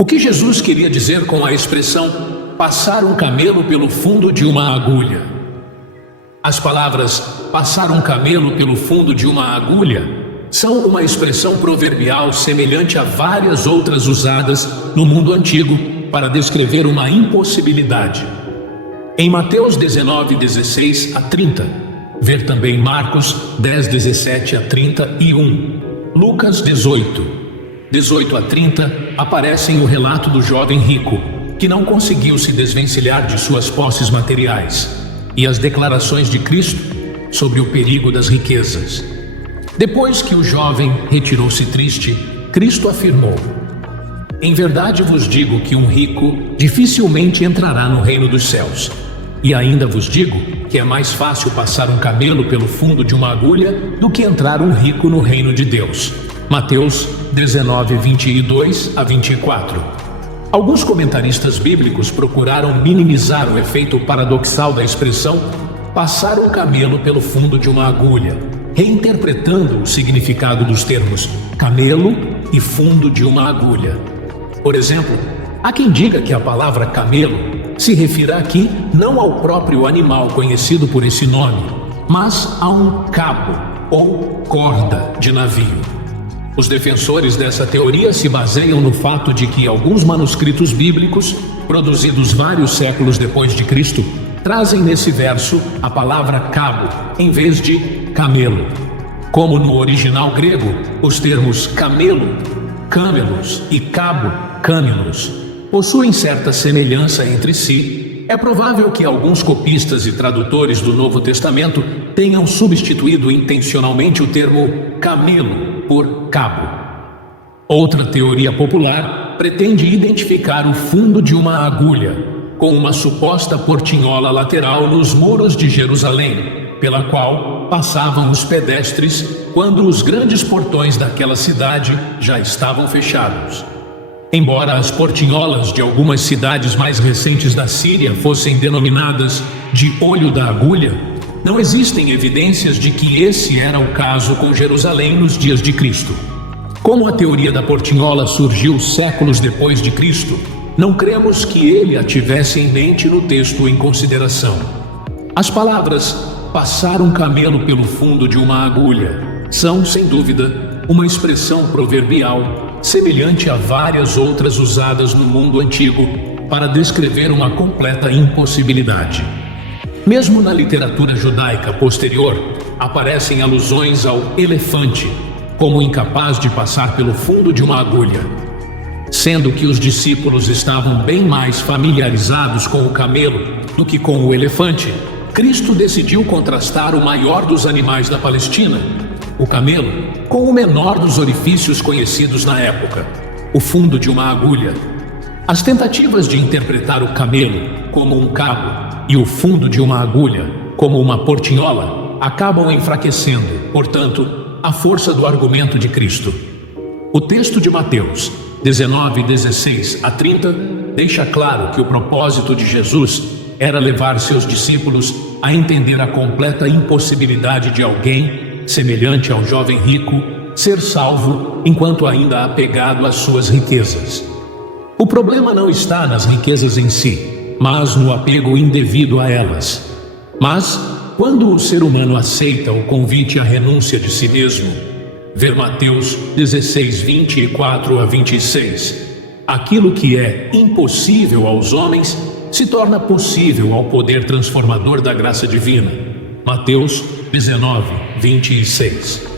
O que Jesus queria dizer com a expressão passar um camelo pelo fundo de uma agulha? As palavras passar um camelo pelo fundo de uma agulha são uma expressão proverbial semelhante a várias outras usadas no mundo antigo para descrever uma impossibilidade. Em Mateus 19, 16 a 30, ver também Marcos 10, 17 a 31, Lucas 18 a 30, aparecem o relato do jovem rico, que não conseguiu se desvencilhar de suas posses materiais, e as declarações de Cristo sobre o perigo das riquezas. Depois que o jovem retirou-se triste, Cristo afirmou: "Em verdade vos digo que um rico dificilmente entrará no reino dos céus. E ainda vos digo que é mais fácil passar um camelo pelo fundo de uma agulha do que entrar um rico no reino de Deus." Mateus 19, 22 a 24. Alguns comentaristas bíblicos procuraram minimizar o efeito paradoxal da expressão passar um camelo pelo fundo de uma agulha, reinterpretando o significado dos termos camelo e fundo de uma agulha. Por exemplo, há quem diga que a palavra camelo se refira aqui não ao próprio animal conhecido por esse nome, mas a um cabo ou corda de navio. Os defensores dessa teoria se baseiam no fato de que alguns manuscritos bíblicos, produzidos vários séculos depois de Cristo, trazem nesse verso a palavra cabo em vez de camelo. Como no original grego, os termos camelo, camelos e cabo, camelos, possuem certa semelhança entre si. É provável que alguns copistas e tradutores do Novo Testamento tenham substituído intencionalmente o termo camelo por cabo. Outra teoria popular pretende identificar o fundo de uma agulha com uma suposta portinhola lateral nos muros de Jerusalém, pela qual passavam os pedestres quando os grandes portões daquela cidade já estavam fechados. Embora as portinholas de algumas cidades mais recentes da Síria fossem denominadas de olho da agulha, não existem evidências de que esse era o caso com Jerusalém nos dias de Cristo. Como a teoria da portinhola surgiu séculos depois de Cristo, não cremos que ele a tivesse em mente no texto em consideração. As palavras passar um camelo pelo fundo de uma agulha são, sem dúvida, uma expressão proverbial semelhante a várias outras usadas no mundo antigo para descrever uma completa impossibilidade. Mesmo na literatura judaica posterior, aparecem alusões ao elefante como incapaz de passar pelo fundo de uma agulha. Sendo que os discípulos estavam bem mais familiarizados com o camelo do que com o elefante, Cristo decidiu contrastar o maior dos animais da Palestina, o camelo, com o menor dos orifícios conhecidos na época, o fundo de uma agulha. As tentativas de interpretar o camelo como um cabo e o fundo de uma agulha como uma portinhola acabam enfraquecendo, portanto, a força do argumento de Cristo. O texto de Mateus 19, 16 a 30 deixa claro que o propósito de Jesus era levar seus discípulos a entender a completa impossibilidade de alguém semelhante ao jovem rico, ser salvo enquanto ainda apegado às suas riquezas. O problema não está nas riquezas em si, mas no apego indevido a elas. Mas, quando o ser humano aceita o convite à renúncia de si mesmo, ver Mateus 16, 24 a 26, aquilo que é impossível aos homens se torna possível ao poder transformador da graça divina. Mateus 19, 26.